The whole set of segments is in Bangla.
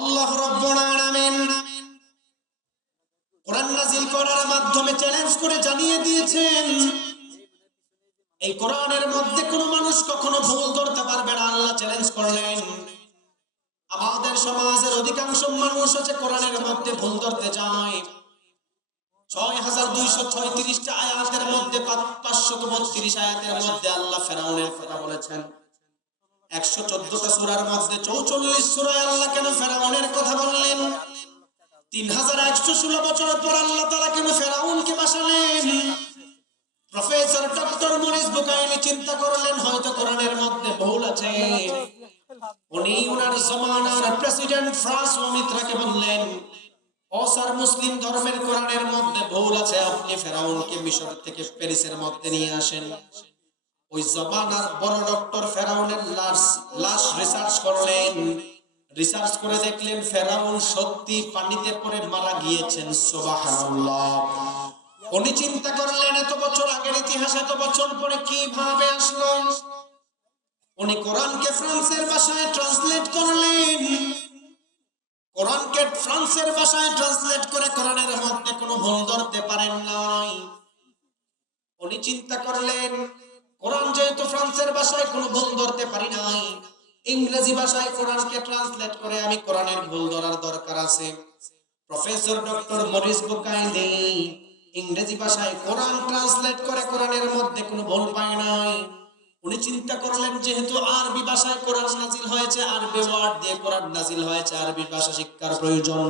আল্লাহ রাব্বুল কোরআন নাযিল করার মাধ্যমে চ্যালেঞ্জ করে জানিয়ে দিয়েছেন, এই কোরআনের মধ্যে কোনো মানুষ কখনো ভুল ধরতে পারবে না, আল্লাহ চ্যালেঞ্জ করলেন। আমাদের সমাজের অধিকাংশ মানুষ আছে কোরআনের মধ্যে ভুল ধরতে যায়। ছয় হাজার দুইশো ছয়ত্রিশটা আয়াতের মধ্যে পাঁচশত বত্রিশ আয়াতের মধ্যে আল্লাহ ফেরাউনের কথা বলেছেন। একশো চোদ্দটা সুরার মধ্যে চৌচল্লিশ সুরায় আল্লাহ কেন ফেরাউনের কথা বললেন? তিন হাজার একশো ষোলো বছর পর আল্লাহ কেন ফেরাউনকে বাসালেন? প্রফেসর ডক্টর বুকাইনি চিন্তা করলেন, হয়তো কোরআনের মধ্যে ভুল আছে। উনি ওনার জমানার প্রেসিডেন্ট ফ্রান্স অমিত্রাকে বললেন, ও স্যার, মুসলিম ধর্মের কোরআনের মধ্যে ভুল আছে, আপনি ফেরাউনকে মিশর থেকে প্যারিসের মধ্যে নিয়ে আসেন। ওই জমানার বড় ডক্টর ফেরাউনের লাশ লাশ রিসার্চ করলেন। রিসার্চ করে দেখলেন ফেরাউন সত্যি পানিতে পড়ে মারা গিয়েছেন, সুবহানাল্লাহ। উনি চিন্তা করলেন, এত বছর আগের ইতিহাস, এত বছর পরে কীভাবে আসলো? উনি কোরআনকে ফ্রান্সের ভাষায় ট্রান্সলেট করলেন। কোরআনকে ফ্রান্সের ভাষায় ট্রান্সলেট করে কোরআনের মধ্যে কোনো ভুল ধরতে পারেন নাই। উনি চিন্তা করলেন কোরআন যেহেতু ফ্রান্সের ভাষায়, কোনো ভুল ধরতে পারি নাই। ইংরেজি ভাষায় কোরআনকে ট্রান্সলেট করে আমি কোরআনের ভুল ধরার দরকার আছে। প্রফেসর ডক্টর মরিস ইংরেজি ভাষায় কোরআন ট্রান্সলেট করে কোরআনের মধ্যে কোনো ভুল পায় নাই। উনি চিন্তা করলেন, যেহেতু আরবি ভাষায় কোরআন নাজিল হয়েছে, আরবি ওয়ার্ড দিয়ে কোরআন নাজিল হয়েছে, আরবি ভাষা শিক্ষার প্রয়োজন।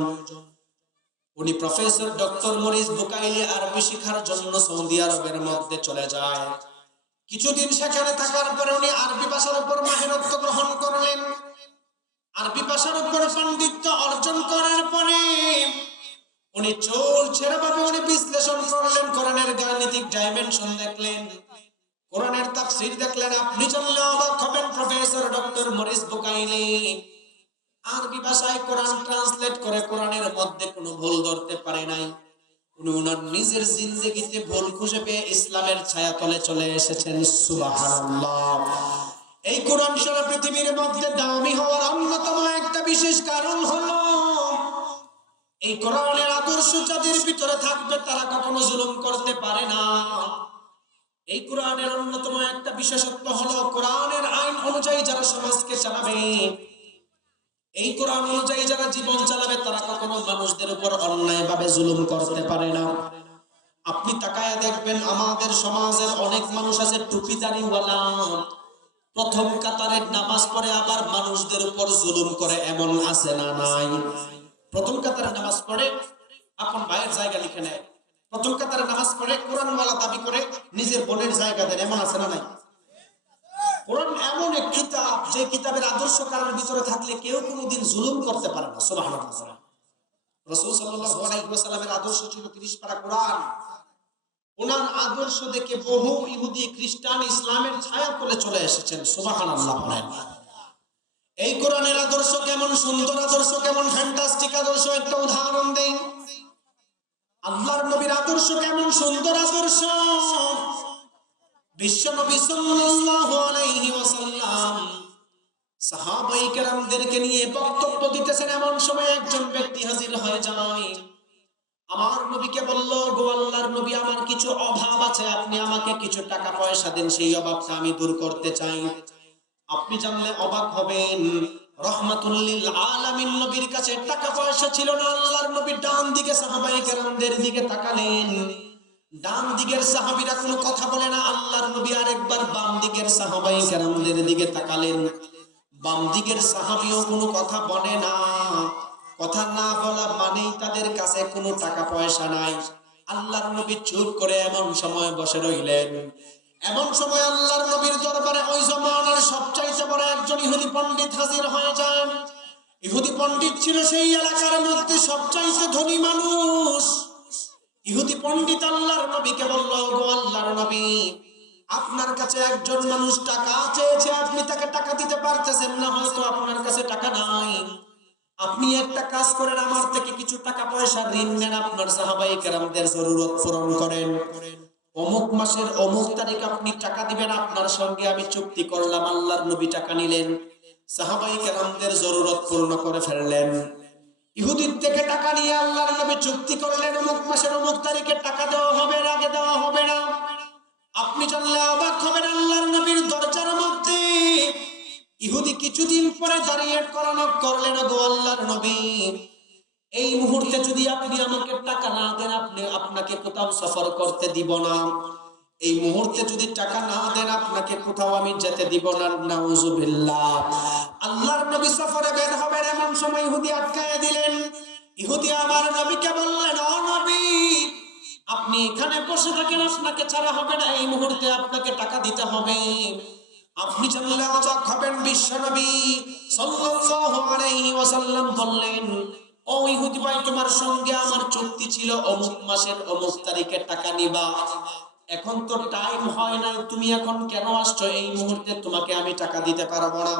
উনি প্রফেসর ডক্টর মরিস বুকাইলি আরবি শিখার জন্য সৌদি আরবের মধ্যে চলে যায়। কিছুদিন সেখানে থাকার পরে উনি আরবি ভাষার উপর মাহেরত্ব গ্রহণ করলেন। আরবি ভাষার উপর পাণ্ডিত্য অর্জন করার পরে উনি চোর ছেড়ে উনি বিশ্লেষণ করলেন, কোরআনের গাণিতিক ডাইমেনশন দেখলেন। কোরআনের তাফসীর দেখলেন, আপনি জানলে অবাক হবেন প্রফেসর ডক্টর মরিস বুকাইলি। আরবি ভাষায় কোরআন ট্রান্সলেট করে কোরআনের মধ্যে কোনো ভুল ধরতে পারে নাই। উনি ওনার নিজের জিন্দগিতে ভুল খুঁজে পেয়ে ইসলামের ছায়া তলে চলে এসেছেন, সুবহানাল্লাহ। এই কোরআন সারা পৃথিবীর মধ্যে দামি হওয়ার অন্যতম একটা বিশেষ কারণ হলো, এই কোরআনের আদর্শ যাদের ভিতরে থাকবে তারা কখনো জুলুম করতে পারে না। এই কোরআনের অন্যতম একটা বিশেষত্ব হলো কোরআনের আইন অনুযায়ী যারা সমাজকে চালাবে এই কোরআন অনুযায়ী যারা জীবন চালাবে, তারা কখনো মানুষদের উপর অন্যায় ভাবে জুলুম করতে পারে না। আপনি তাকায় দেখবেন, আমাদের সমাজের অনেক মানুষ আছে টুপি টুপিদারিওয়ালা। প্রথম কাতারের নামাজ পড়ে আবার মানুষদের উপর জুলুম করে, এমন আছে না নাই? প্রথম কাতারে নামাজ পড়ে, আপন ভাইয়ের জায়গা লিখে নেয়। প্রথম কাতারে নামাজ পড়ে কোরআন কোরআনওয়ালা দাবি করে, নিজের বোনের জায়গা দেন এমন আছে না নাই? কোরআন এমন এক কিতাব যে কিতাবের আদর্শ কারণের ভিতরে থাকলে কেউ কোনোদিন জুলুম করতে পারে না, সুবহানাল্লাহ। রাসূল আদর্শ ছিল 30 পারা কোরআন। ওনার আদর্শ দেখে বহু ইহুদি খ্রিস্টান ইসলামের ছায়া চলে এসেছেন এই কোরআনের আদর্শ কেমন সুন্দর আদর্শ, কেমন ফ্যান্টাস্টিক আদর্শ, একটা উদাহরণ দেই। আল্লাহর নবীর আদর্শ কেমন সুন্দর আদর্শ? বিশ্ব নবী কেরামদেরকে নিয়ে বক্তব্য দিতেছেন এমন সময় একজন ব্যক্তি হাজির হয়ে যায় আমার নবীকে বলল, গো আল্লাহর নবী, আমার কিছু অভাব আছে, আপনি আমাকে কিছু টাকা পয়সা দেন, সেই অভাবটা আমি দূর করতে চাই। আপনি জানলে অবাক হবেন রহমাতুল্লিল আলামিন নবীর কাছে টাকা পয়সা ছিল না, আল্লাহর নবী ডান দিকে সাহাবাই কেরামদের দিকে তাকালেন। ডান দিকের সাহাবীরা কোনো কথা বলে না, আল্লাহর নবী আরেকবার বাম দিকের সাহাবাই কেরামদের দিকে তাকালেন। বাম দিকের সাহাবীও কোনো কথা বলে না। কথা না বলা মানেই তাদের কাছে কোনো টাকা পয়সা নাই। আল্লাহর নবী চুপ করে এমন সময় বসে রইলেন। এমন সময় আল্লাহর নবীর দরবারে ওই জমানার সবচাইতে বড় একজন ইহুদি পণ্ডিত হাজির হয়ে যান। ইহুদি পণ্ডিত ছিল সেই এলাকার মধ্যে সবচাইতে ধনী মানুষ। ইহুদি পণ্ডিত আল্লাহর নবীকে বলল গো আল্লাহর নবী আপনার কাছে একজন মানুষ টাকা চেয়েছে, আপনি তাকে টাকা দিতে পারতেছেন না, হয়তো আপনার কাছে টাকা নাই। আপনি একটা কাজ করেন, আমার থেকে কিছু টাকা পয়সা ঋণ নেন, আপনার সাহাবাই কেরামদের জরুরত পূরণ করেন। অমুক মাসের অমুক তারিখ আপনি টাকা দিবেন, আপনার সঙ্গে আমি চুক্তি করলাম, আল্লাহর নবী টাকা নিলেন সাহাবাই কেরামদের জরুরত পূর্ণ করে ফেললেন। ইহুদির থেকে টাকা নিয়ে আল্লাহর নবী চুক্তি করলেন, অমুক মাসের অমুক তারিখে টাকা দেওয়া হবে আগে দেওয়া হবে না। আপনি জানলে অবাক হবেন আল্লাহর নবীর দরজার মধ্যে। ইহুদি কিছুদিন পরে দাঁড়িয়ে করানো করলেন গো আল্লাহর নবী, এই মুহূর্তে যদি আপনি আমাকে টাকা না দেন, আপনি, আপনাকে কোথাও সফর করতে দিব না। এই মুহূর্তে যদি টাকা না দেন, আপনাকে কোথাও আমি যেতে দিব না। নাউজুবিল্লাহ। আল্লাহর নবী সফরে বের হবেন, এমন সময় ইহুদি আটকায় দিলেন। ইহুদি আমার নবীকে বললেন, ও নবী আপনি এখানে বসে থাকেন, আপনাকে ছাড়া হবে না। এই মুহূর্তে আপনাকে টাকা দিতে হবে। আপনি জানলে অবাক হবেন বিশ্ব নবী সাল্লাল্লাহু আলাইহি ওয়াসাল্লাম বললেন, ও ইহুদি ভাই, তোমার সঙ্গে আমার চুক্তি ছিল, অমুক মাসের অমুক তারিখে টাকা নিবা। এখন তো টাইম হয় না তুমি এখন কেন আসছো? এই মুহূর্তে তোমাকে আমি টাকা দিতে পারব না।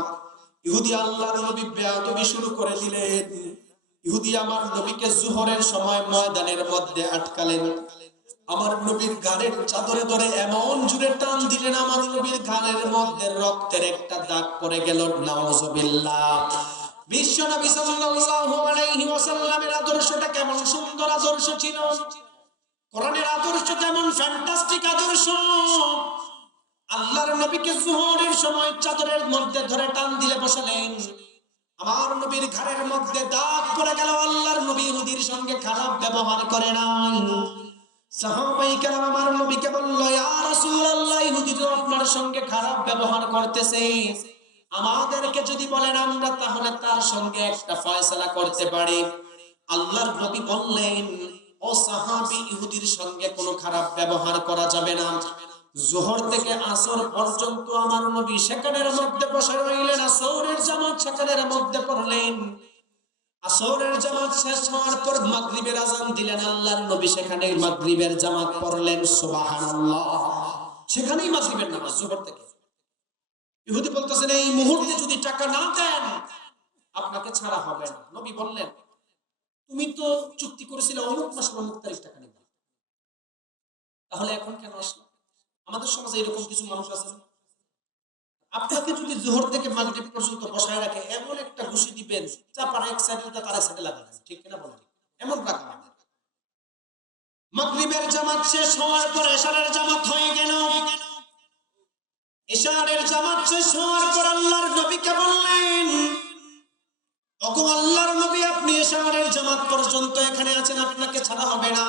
ইহুদি আল্লাহর নবী বেয়াদবি শুরু করে দিলেন। ইহুদি আমার নবীকে জুহরের সময় ময়দানের মধ্যে আটকালেন। আমার নবীর গানের চাদরে ধরে এমন জুড়ে টান দিলেন আমার নবীর গানের মধ্যে রক্তের একটা দাগ পড়ে গেল। বিশ্ব নবী সাল্লাল্লাহু আলাইহি ওয়াসাল্লামের আদর্শটা কেমন সুন্দর আদর্শ ছিল? কোরআনের আদর্শ কেমন? ফ্যান্টাস্টিক আদর্শ। আল্লাহর নবীকে জোহরের সময় চাদরের মধ্যে ধরে টান দিলে বসালেন। আমার নবীর ঘরের মধ্যে দাগ পড়ে গেল। আল্লাহর নবী ইহুদির সঙ্গে খারাপ ব্যবহার করে নাই। আপনার সঙ্গে খারাপ ব্যবহার করতেছে। আমাদেরকে যদি বলেন আমরা, তাহলে তার সঙ্গে একটা ফয়সালা করতে পারি। আল্লাহর নবী বললেন, ও সাহাবি, ইহুদির সঙ্গে কোনো খারাপ ব্যবহার করা যাবে না। জোহর থেকে আসর পর্যন্ত আমার নবী সেখানের মধ্যে বসে রইলেন আসরের জামাত সেখানের মধ্যে পড়লেন। আসরের জামাত শেষ হওয়ার পর মাগরিবের আজান দিলেন আল্লাহর নবী সেখানে মাগরিবের জামাত পড়লেন, সুবহানাল্লাহ। সেখানেই মাগরিবের নামাজ, জোহর থেকে। ইহুদি বলতেছেন, এই মুহূর্তে যদি টাকা না দেন, আপনাকে ছাড়া হবে না। নবী বললেন, তুমি তো চুক্তি করেছিলে, অমুক মাসের অমুক তারিখ টাকা নিবে তাহলে এখন কেন আসলো? আমাদের সমাজে এরকম কিছু মানুষ আছে? না? আপনাকে যদি জোহর থেকে মাগরিব পর্যন্ত বসায় রাখে, এমন একটা ঘুষি দিবেন চাপার এক সাইডে তার সাইডে লাগাবেন। ঠিক কিনা বলেন? এমন রাখা মাগরিবের জামাত শেষ হওয়ার পর এশারের জামাত হয়ে গেল। এশারের জামাত শেষ হওয়ার পর আল্লাহর নবীকে বললেন, ওগো আল্লাহর নবী, আপনি এশারের জামাত পর্যন্ত এখানে আছেন, আপনাকে ছাড়া হবে না।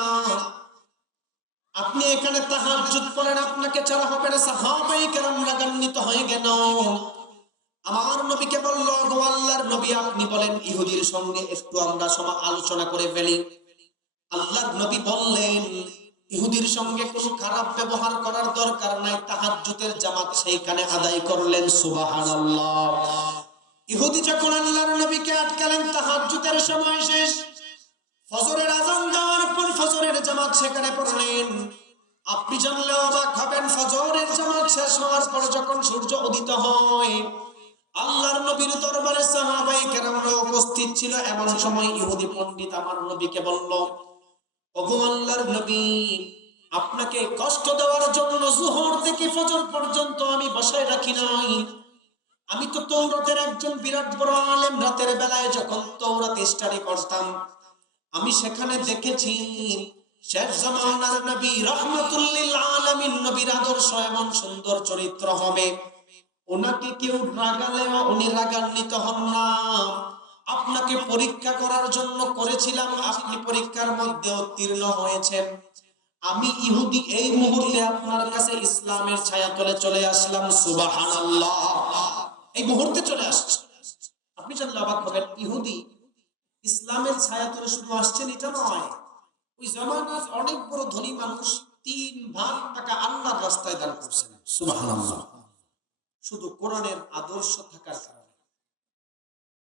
আপনি এখানে তাহাজ্জুদ করেন, আপনাকে ছাড়া হবে না। সাহাবাই কেরাম রাগান্বিত হয়ে গেল। আমার নবীকে বলল গো আল্লাহর নবী, আপনি বলেন, ইহুদির সঙ্গে একটু আমরা সমা আলোচনা করে ফেলি। আল্লাহর নবী বললেন, ইহুদির সঙ্গে কোনো খারাপ ব্যবহার করার দরকার নাই। তাহাজ্জুদের জামাত সেইখানে আদায় করলেন, সুবহানাল্লাহ। ইহুদি যখন আল্লাহর নবীকে আটকালেন, তাহাজ্জুদের সময় শেষ। ফজরের আজান দেওয়ার পর ফজরের জামাত সেখানে পড়লেন। আপনি জানলে অবাক হবেন, ফজরের জামাত শেষ হওয়ার পর যখন সূর্য উদিত হয়, আল্লাহর নবীর দরবারে সাহাবাই কেরামরা উপস্থিত ছিল। এমন সময় ইহুদি পণ্ডিত আমার নবীকে বলল, ওগো আল্লাহর নবী, আপনাকে কষ্ট দেওয়ার জন্য জোহর থেকে ফজর পর্যন্ত আমি বসায় রাখি নাই। আমি তো তৌরাতের একজন বিরাট বড় আলেম। রাতের বেলায় যখন তৌরাত স্টাডি করতাম আমি সেখানে দেখেছি শেষ জামানার নবী রহমতুল্লিল আলামিন নবীর আদর্শ এমন সুন্দর চরিত্র হবে। ওনাকে কেউ রাগালেও উনি রাগান্বিত হন না। আপনাকে পরীক্ষা করার জন্য করেছিলাম, আপনি পরীক্ষার মধ্যে উত্তীর্ণ হয়েছেন। আমি ইহুদি এই মুহূর্তে আপনার কাছে ইসলামের ছায়া তলে চলে আসলাম, সুবহানাল্লাহ। এই মুহূর্তে চলে আসছে। আপনি জানলে অবাক হবেন, ইহুদি ইসলামের ছায়া তলে শুধু আসছেন, এটা নয়। ওই জামানার অনেক বড় ধনী মানুষ তিন ভাগ টাকা আল্লাহর রাস্তায় দান করছেন। শুধু কোরআনের আদর্শ থাকার কারণে।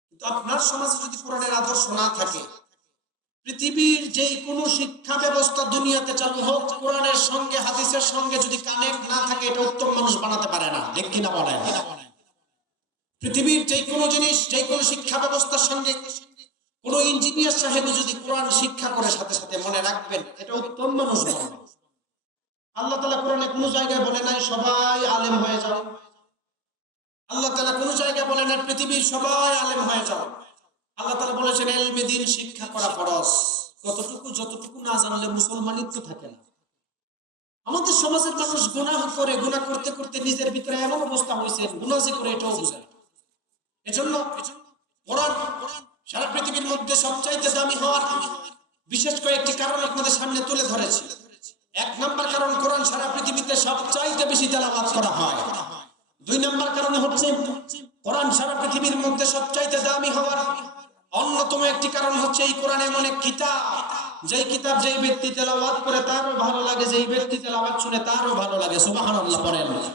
কিন্তু আপনার সমাজে যদি কোরআনের আদর্শ না থাকে, পৃথিবীর যে কোনো শিক্ষা ব্যবস্থা দুনিয়াতে চালু হোক, কোরআনের সঙ্গে, হাদিসের সঙ্গে যদি কানেক্ট না থাকে, এটা উত্তম মানুষ বানাতে পারে না। ঠিক কিনা বলেন? পৃথিবীর যে কোনো জিনিস যে কোনো শিক্ষা ব্যবস্থার সঙ্গে কোন ইঞ্জিনিয়ার সাহেব যদি কোরআন শিক্ষা করে সাথে সাথে মনে রাখবেন, এটা উত্তম মানুষ আল্লাহ তালা কোরআনে কোনো জায়গায় বলে নাই, সবাই আলেম হয়ে যাও। আল্লাহ তালা কোনো জায়গায় বলে না পৃথিবীর সবাই আলেম হয়ে যাও। আল্লাহ তাআলা বলেছেন, এলমে দিন, শিক্ষা করা ফরজ। কতটুকু যতটুকু না জানলে মুসলমানিত্ব থাকে না। আমাদের সমাজের মানুষ গুনাহ করে, গুনাহ করতে করতে নিজের ভিতরে এমন অবস্থা হয়েছে, গুনাহ যে করে এটাও বুঝে না এজন্য কোরআন সারা পৃথিবীর মধ্যে সবচাইতে দামি হওয়ার বিশেষ কয়েকটি কারণ আপনাদের সামনে তুলে ধরেছি। এক নম্বর কারণ, কোরআন সারা পৃথিবীতে সবচাইতে বেশি তেলাওয়াত করা হয়। দুই নম্বর কারণ হচ্ছে, কোরআন সারা পৃথিবীর মধ্যে সবচাইতে দামি হওয়ার অন্যতম একটি কারণ হচ্ছে এই কোরআন এমন এক কিতাব। যেই কিতাব যেই ব্যক্তি তেলাওয়াত করে তারও ভালো লাগে, যেই ব্যক্তি তেলাওয়াত শুনে তারও ভালো লাগে। সুবহানাল্লাহ, পড়েন।